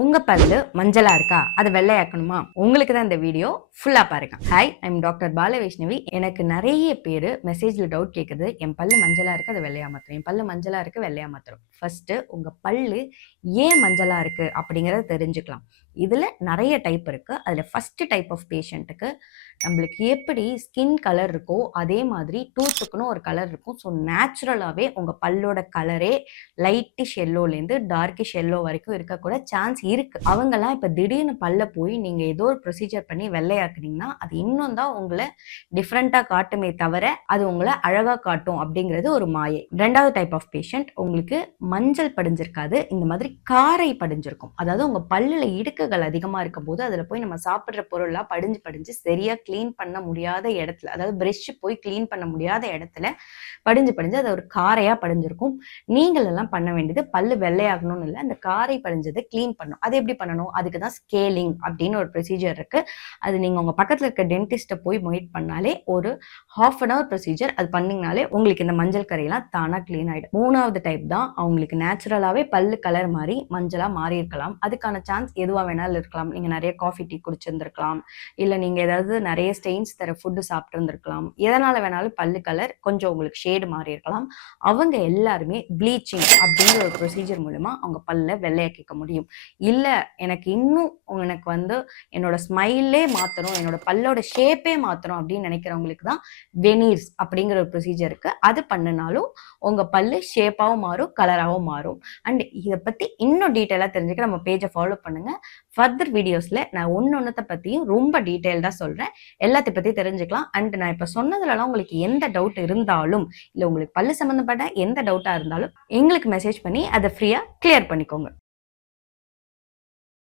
உங்க பல்லு மஞ்சளா இருக்கா? அதை வெள்ளையாக்கணுமா? உங்களுக்கு தான் இந்த வீடியோ ஃபுல்லா பாருங்க. Hi, I'm doctor Balavaishnavi. எனக்கு நிறைய பேர் மெசேஜ்ல டவுட் கேட்குது. என் பல்லு மஞ்சளா இருக்கு, அதை வெள்ளையா மாத்திரம். என் பல்லு மஞ்சளா இருக்கு, வெள்ளையா மாத்திரம். ஃபர்ஸ்ட் உங்க பல்லு ஏன் மஞ்சளா இருக்கு அப்படிங்கறத தெரிஞ்சுக்கலாம். இதுல நிறைய டைப் இருக்கு. அதுல ஃபர்ஸ்ட் டைப் ஆஃப் பேஷண்ட்டுக்கு நம்மளுக்கு எப்படி ஸ்கின் கலர் இருக்கோ அதே மாதிரி டூத்துக்குன்னு ஒரு கலர் இருக்கும். ஸோ நேச்சுரலாகவே உங்கள் பல்லோட கலரே லைட்டிஷ் எல்லோலேருந்து டார்க்கிஷ் எல்லோ வரைக்கும் இருக்கக்கூட சான்ஸ் இருக்குது. அவங்கெல்லாம் இப்போ திடீர்னு பல்ல போய் நீங்கள் ஏதோ ஒரு ப்ரொசீஜர் பண்ணி வெள்ளையாக்குனீங்கன்னா அது இன்னும் தான் உங்களை டிஃப்ரெண்ட்டாக காட்டுமே தவிர அது உங்களை அழகாக காட்டும் அப்படிங்கிறது ஒரு மாயை. ரெண்டாவது டைப் ஆஃப் பேஷண்ட், உங்களுக்கு மஞ்சள் படிஞ்சிருக்காது, இந்த மாதிரி காரை படிஞ்சிருக்கும். அதாவது உங்கள் பல்லில் இடுக்குகள் அதிகமாக இருக்கும் போது அதில் போய் நம்ம சாப்பிட்ற பொருள்லாம் படிஞ்சு படிஞ்சு சரியாக க்ளீன் பண்ண முடியாத இடத்துல, அதாவது ப்ரெஷ் போய் க்ளீன் பண்ண முடியாத இடத்துல படிஞ்சு படிஞ்சு அது ஒரு காரையாக படிஞ்சிருக்கும். நீங்கள் எல்லாம் பண்ண வேண்டியது பல்லு வெள்ளையாகணும்னு இல்லை, அந்த காரை படிஞ்சதை க்ளீன் பண்ணணும். அது எப்படி பண்ணணும்? அதுக்கு தான் ஸ்கேலிங் அப்படின்னு ஒரு ப்ரொசீஜர் இருக்குது. அது நீங்கள் உங்கள் பக்கத்தில் இருக்க டென்டிஸ்ட்டை போய் மீட் பண்ணாலே ஒரு ½ ப்ரொசீஜர் அது பண்ணிங்கனாலே உங்களுக்கு இந்த மஞ்சள் கரையெல்லாம் தானாக க்ளீன் ஆகிடும். மூணாவது டைப் தான் அவங்களுக்கு நேச்சுரலாகவே பல்லு கலர் மாதிரி மஞ்சளாக மாறி இருக்கலாம். அதுக்கான சான்ஸ் எதுவாக வேணாலும் இருக்கலாம். நீங்கள் நிறைய காஃபி டீ குடிச்சிருந்துருக்கலாம், இல்லை நீங்கள் ஏதாவது நிறைய ஸ்டெயின்ஸ் தர ஃபுட்டு சாப்பிட்டு இருந்திருக்கலாம். எதனால் வேணாலும் பல்லு கலர் கொஞ்சம் உங்களுக்கு ஷேடு மாறி இருக்கலாம். அவங்க எல்லாருமே ப்ளீச்சிங் அப்படிங்கிற ஒரு ப்ரொசீஜர் மூலமா அவங்க பல்ல வெள்ளையாக்கிக்க முடியும். இல்லை எனக்கு இன்னும் எனக்கு என்னோட ஸ்மைலே மாற்றணும், என்னோட பல்லோட ஷேப்பே மாற்றணும் அப்படின்னு நினைக்கிறவங்களுக்கு தான் வெனீர்ஸ் அப்படிங்கிற ஒரு ப்ரொசீஜர் இருக்கு. அது பண்ணினாலும் உங்க பல்லு ஷேப்பாகவும் மாறும், கலராகவும் மாறும். அண்ட் இதை பற்றி இன்னும் டீட்டெயிலாக தெரிஞ்சுக்க நம்ம பேஜை ஃபாலோ பண்ணுங்க. ஃபர்தர் வீடியோஸில் நான் ஒன்னொன்னத்தை பற்றியும் ரொம்ப டீட்டெயில்டாக சொல்கிறேன். எல்லாத்தை பற்றி தெரிஞ்சுக்கலாம். அண்ட் நான் இப்போ சொன்னதுலலாம் உங்களுக்கு எந்த டவுட் இருந்தாலும், இல்லை உங்களுக்கு பல்லு சம்மந்தப்பட்ட எந்த டவுட்டாக இருந்தாலும் எங்களுக்கு மெசேஜ் பண்ணி அதை ஃப்ரீயாக கிளியர் பண்ணிக்கோங்க.